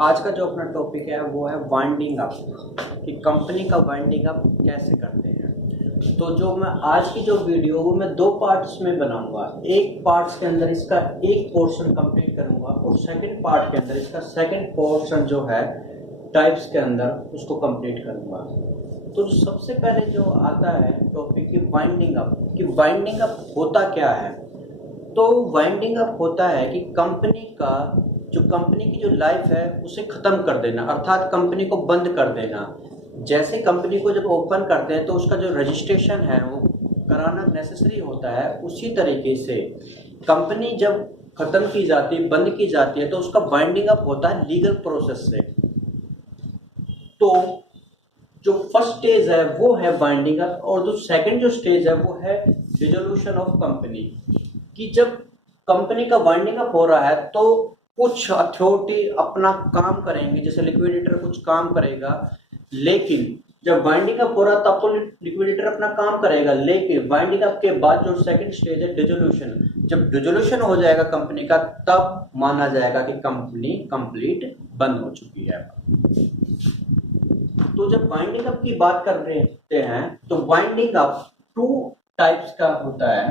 आज का जो अपना टॉपिक है वो है वाइंडिंग अप, कि कंपनी का वाइंडिंग अप कैसे करते हैं। तो जो मैं आज की जो वीडियो वो मैं दो पार्ट्स में बनाऊंगा। एक पार्ट्स के अंदर इसका एक पोर्शन कंप्लीट करूंगा और सेकंड पार्ट के अंदर इसका सेकंड पोर्शन जो है टाइप्स के अंदर उसको कंप्लीट करूंगा। तो सबसे पहले जो आता है टॉपिक की वाइंडिंग अप, कि वाइंडिंग अप होता क्या है। तो वाइंडिंग अप होता है कि कंपनी की जो लाइफ है उसे ख़त्म कर देना, अर्थात कंपनी को बंद कर देना। जैसे कंपनी को जब ओपन करते हैं तो उसका जो रजिस्ट्रेशन है वो कराना नेसेसरी होता है, उसी तरीके से कंपनी जब ख़त्म की जाती है, बंद की जाती है, तो उसका वाइंडिंग अप होता है लीगल प्रोसेस से। तो जो फर्स्ट स्टेज है वो है वाइंडिंग अप, और जो सेकंड जो स्टेज है वो है डिसोल्यूशन ऑफ कंपनी। कि जब कंपनी का वाइंडिंग अप हो रहा है तो कुछ अथॉरिटी अपना काम करेंगे, जैसे लिक्विडेटर कुछ काम करेगा, लेकिन जब वाइंडिंग अप हो रहा है तब तो लिक्विडेटर अपना काम करेगा, लेकिन वाइंडिंग अप के बाद जो सेकंड स्टेज है डिसोल्यूशन, जब डिसोल्यूशन हो जाएगा कंपनी का तब माना जाएगा कि कंपनी कंप्लीट बंद हो चुकी है। तो जब वाइंडिंग अप की बात कर रहे हैं तो वाइंडिंग अप टू टाइप्स का होता है।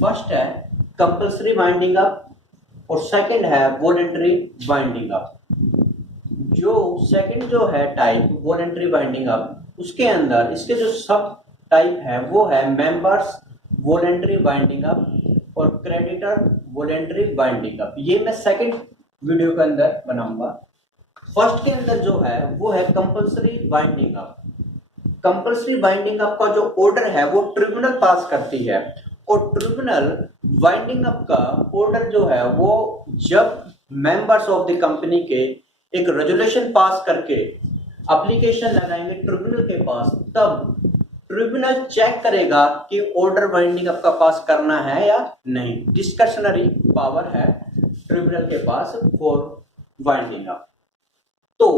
फर्स्ट है कंपल्सरी वाइंडिंग अप और सेकंड है वॉलंटरी वाइंडिंग अप। जो सेकंड जो है टाइप वॉलंटरी वाइंडिंग अप, उसके अंदर इसके जो सब टाइप है वो है मेंबर्स वॉलंटरी वाइंडिंग अप और क्रेडिटर वॉलंटरी वाइंडिंग अप। ये मैं सेकंड वीडियो के अंदर बनाऊंगा। फर्स्ट के अंदर जो है वो है compulsory winding up. Compulsory winding up का जो ऑर्डर है वो ट्रिब्यूनल पास करती है, और ट्रिब्यूनल वाइंडिंग अप का ऑर्डर जो है वो जब मेंबर्स ऑफ द कंपनी के एक रेजोल्यूशन पास करके एप्लीकेशन लगाएंगे ट्रिब्यूनल के पास, तब ट्रिब्यूनल चेक करेगा कि ऑर्डर वाइंडिंग अप का पास करना है या नहीं। डिस्क्रिशनरी पावर है ट्रिब्यूनल के पास फॉर वाइंडिंग अप। तो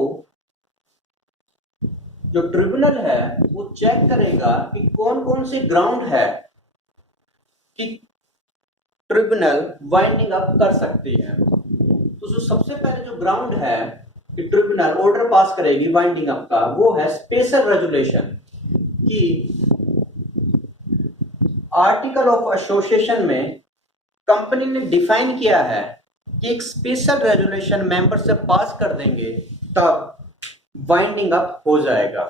जो ट्रिब्यूनल है वो चेक करेगा कि कौन कौन से ग्राउंड है कि ट्रिब्यूनल वाइंडिंग अप कर सकती है। तो जो सबसे पहले जो ग्राउंड है कि ट्रिब्यूनल ऑर्डर पास करेगी वाइंडिंग अप का, वो है स्पेशल रेजोल्यूशन। कि आर्टिकल ऑफ एसोसिएशन में कंपनी ने डिफाइन किया है कि एक स्पेशल रेजोल्यूशन मेंबर से पास कर देंगे तब वाइंडिंग अप हो जाएगा।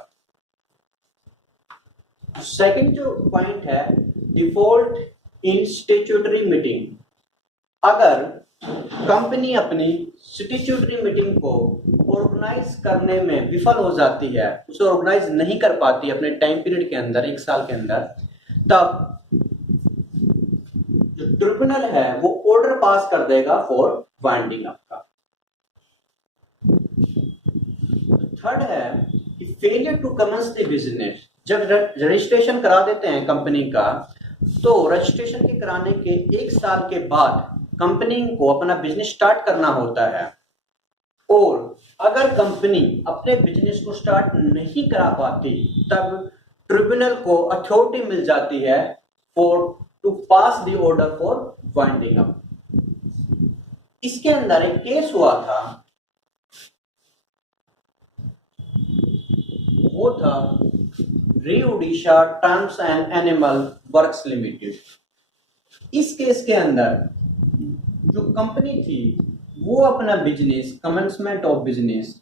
सेकंड जो पॉइंट है डिफॉल्ट इन स्टैट्यूटरी मीटिंग। अगर कंपनी अपनी स्टैट्यूटरी मीटिंग को ऑर्गेनाइज करने में विफल हो जाती है, उसे ऑर्गेनाइज नहीं कर पाती अपने टाइम पीरियड के अंदर, एक साल के अंदर, तब जो ट्रिब्यूनल है वो ऑर्डर पास कर देगा फॉर वाइंडिंग अप का। थर्ड है कि failure to commence the business. जब रजिस्ट्रेशन करा देते हैं कंपनी का, तो रजिस्ट्रेशन के कराने के एक साल के बाद कंपनी को अपना बिजनेस स्टार्ट करना होता है, और अगर कंपनी अपने बिजनेस को स्टार्ट नहीं करा पाती तब ट्रिब्यूनल को अथॉरिटी मिल जाती है for to pass the order for winding up. इसके अंदर एक केस हुआ था, वो था re Odisha terms and animal works limited. इस केस के अंदर जो कंपनी थी वो अपना बिजनेस, कमेंसमेंट ऑफ बिजनेस,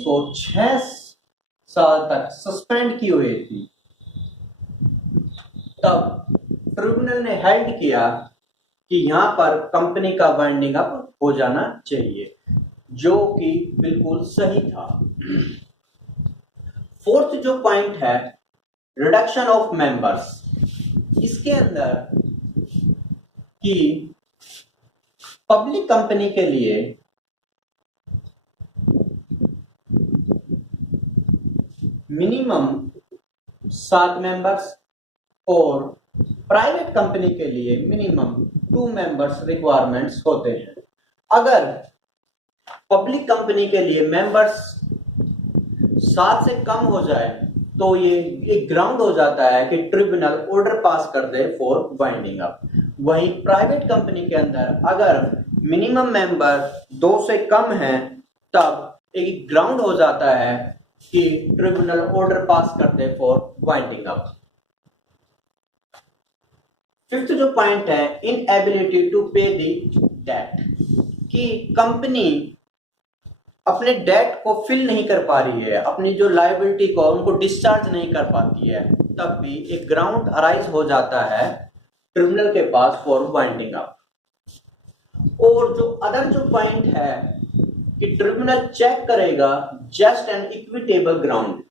को 6 साल तक सस्पेंड की हुई थी। तब ट्रिब्यूनल ने हेल्ड किया कि यहां पर कंपनी का वाइंडिंग अप हो जाना चाहिए, जो कि बिल्कुल सही था। फोर्थ जो पॉइंट है रिडक्शन ऑफ मेंबर्स। इसके अंदर कि पब्लिक कंपनी के लिए मिनिमम 7 मेंबर्स और प्राइवेट कंपनी के लिए मिनिमम 2 मेंबर्स रिक्वायरमेंट्स होते हैं। अगर पब्लिक कंपनी के लिए मेंबर्स 7 से कम हो जाए तो ये एक ग्राउंड हो जाता है कि ट्रिब्यूनल ऑर्डर पास कर दे फॉर वाइंडिंग अप। वहीं प्राइवेट कंपनी के अंदर अगर मिनिमम मेंबर 2 से कम है तब एक ग्राउंड हो जाता है कि ट्रिब्यूनल ऑर्डर पास कर दे फॉर वाइंडिंग अप। फिफ्थ जो पॉइंट है, इनएबिलिटी टू पे द डेट, कि कंपनी अपने डेट को फिल नहीं कर पा रही है, अपनी जो लायबिलिटी को उनको डिस्चार्ज नहीं कर पाती है, तब भी एक ग्राउंड अराइज हो जाता है ट्रिब्यूनल के पास फॉर वाइंडिंग अप। और जो अदर जो पॉइंट है कि ट्रिब्यूनल चेक करेगा जस्ट एंड इक्विटेबल ग्राउंड,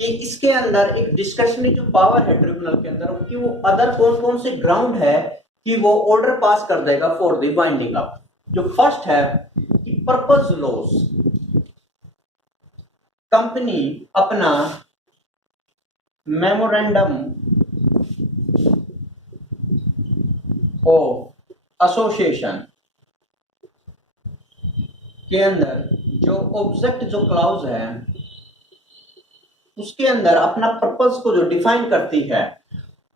कि इसके अंदर एक डिस्कशनरी जो पावर है ट्रिब्यूनल के अंदर कि वो अदर कौन कौन से ग्राउंड है कि वो ऑर्डर पास कर देगा फॉर द वाइंडिंग अप। जो फर्स्ट है कि पर्पस लॉस, कंपनी अपना मेमोरेंडम ऑफ एसोसिएशन के अंदर जो ऑब्जेक्ट जो क्लाउज है उसके अंदर अपना पर्पस को जो डिफाइन करती है,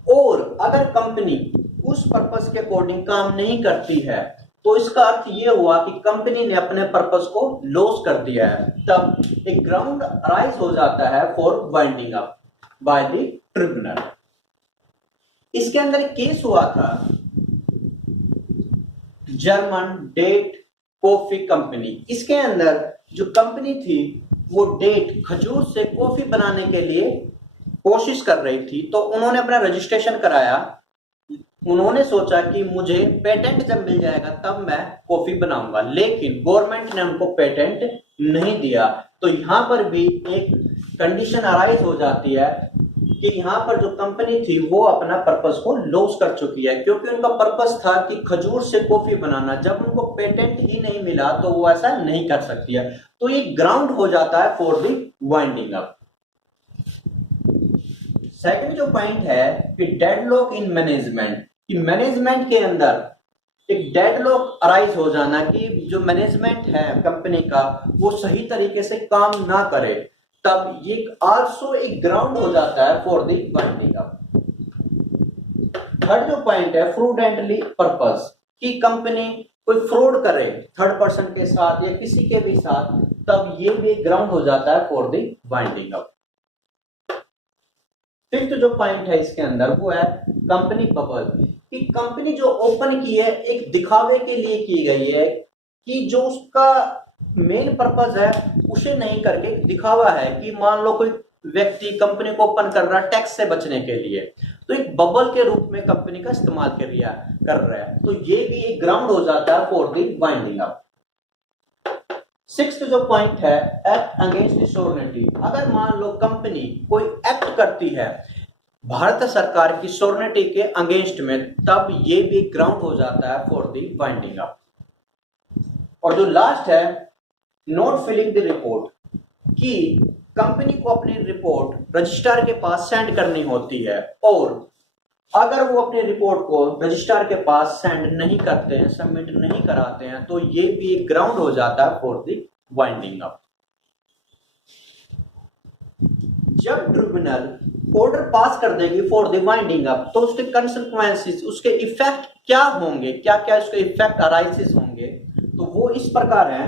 और अगर कंपनी उस पर्पस के अकॉर्डिंग काम नहीं करती है तो इसका अर्थ यह हुआ कि कंपनी ने अपने पर्पस को लॉस कर दिया है, तब एक ग्राउंड अराइज हो जाता है for winding up by the tribunal. इसके अंदर एक केस हुआ था जर्मन डेट कॉफी कंपनी। इसके अंदर जो कंपनी थी वो डेट खजूर से कॉफी बनाने के लिए कोशिश कर रही थी, तो उन्होंने अपना रजिस्ट्रेशन कराया। उन्होंने सोचा कि मुझे पेटेंट जब मिल जाएगा तब मैं कॉफी बनाऊंगा, लेकिन गवर्नमेंट ने उनको पेटेंट नहीं दिया। तो यहां पर भी एक कंडीशन अराइज हो जाती है कि यहां पर जो कंपनी थी वो अपना पर्पस को लॉस कर चुकी है, क्योंकि उनका पर्पस था कि खजूर से कॉफी बनाना। जब उनको पेटेंट ही नहीं मिला तो वो ऐसा नहीं कर सकती है, तो ये ग्राउंड हो जाता है for the winding up. Second जो पॉइंट है कि डेडलॉक इन मैनेजमेंट, कि मैनेजमेंट के अंदर एक डेडलॉक अराइज हो जाना, कि जो मैनेजमेंट है कंपनी का वो सही तरीके से काम ना करे, तब ये आल्सो एक ग्राउंड हो जाता है for the winding up. Third जो पॉइंट है फ्रूडेंटली पर्पस, कि कंपनी कोई फ्रॉड करे थर्ड पर्सन के साथ या किसी के भी साथ, तब ये भी एक ग्राउंड हो जाता है for the winding up. Fifth जो पॉइंट है इसके अंदर वो है कंपनी बबल, कि कंपनी जो ओपन की है एक दिखावे के लिए की गई है, कि जो उसका मेन पर्पस है उसे नहीं करके दिखावा है, कि मान लो कोई व्यक्ति कंपनी को ओपन कर रहा है टैक्स से बचने के लिए, तो एक बबल के रूप में कंपनी का इस्तेमाल कर रहा है, तो ये भी एक ग्राउंड हो जाता है for the winding up. Sixth जो पॉइंट है एक्ट अगेंस्ट द सोवरेनिटी, अगर मान लो कंपनी कोई एक्ट करती है भारत सरकार की सोवरेनिटी के अगेंस्ट में, तब ये भी ग्राउंड हो जाता है फॉर द वाइंडिंग अप। और जो लास्ट है नॉट फिलिंग द रिपोर्ट, कि कंपनी को अपनी रिपोर्ट रजिस्ट्रार के पास सेंड करनी होती है, और अगर वो अपनी रिपोर्ट को रजिस्ट्रार के पास सेंड नहीं करते हैं, सबमिट नहीं कराते हैं, तो ये भी एक ग्राउंड हो जाता है फॉर द वाइंडिंग अप। जब ट्रिब्यूनल ऑर्डर पास कर देगी फॉर द वाइंडिंग अप, तो उसके कंसिक्वेंसेस, उसके इफेक्ट क्या होंगे, क्या क्या उसके इफेक्ट अराइजेस होंगे, तो वो इस प्रकार है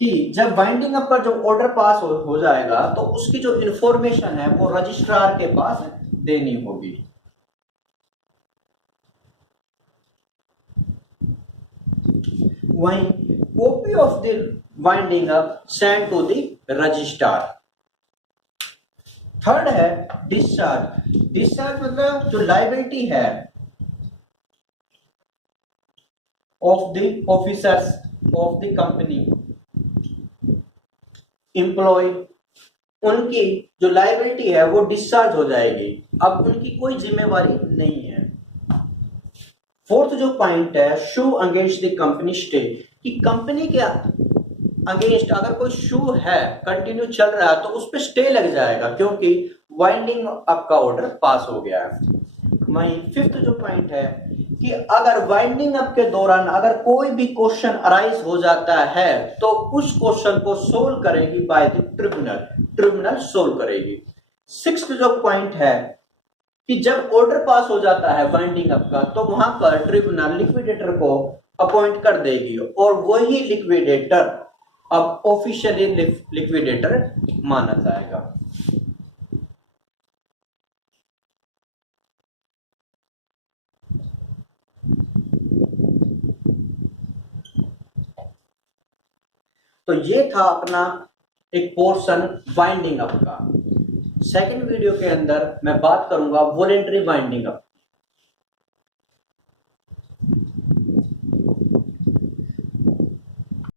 कि जब वाइंडिंग अप पर जो ऑर्डर पास हो जाएगा तो उसकी जो इंफॉर्मेशन है वो रजिस्ट्रार के पास देनी होगी। वहीं copy of the winding up send to the registrar. Third है डिस्चार्ज। डिस्चार्ज मतलब जो लायबिलिटी है of the officers of the company, employ, उनकी जो लायबिलिटी है वो डिस्चार्ज हो जाएगी, अब उनकी कोई जिम्मेवारी नहीं है। फोर्थ जो पॉइंट है शू अगेंस्ट द कंपनी स्टे, कि कंपनी के अगेंस्ट अगर कोई शू है कंटिन्यू चल रहा है तो उस पर स्टे लग जाएगा, क्योंकि वाइंडिंग अप का ऑर्डर पास हो गया है। वहीं फिफ्थ जो पॉइंट है कि कि अगर वाइंडिंग अप के दौरान अगर कोई भी क्वेश्चन अराइज हो जाता है तो उस क्वेश्चन को सोल्व करेगी बाय द ट्रिब्यूनल सोल्व करेगी। सिक्स्थ जो पॉइंट है कि जब ऑर्डर पास हो जाता है वाइंडिंग अप का तो वहां पर ट्रिब्यूनल लिक्विडेटर को अपॉइंट कर देगी और वही लिक्विडेटर अब ऑफिशियली लिक्विडेटर माना जाएगा। तो ये था अपना एक पोर्शन वाइंडिंग अप का। सेकंड वीडियो के अंदर मैं बात करूंगा वॉलेंटरी वाइंडिंग अप।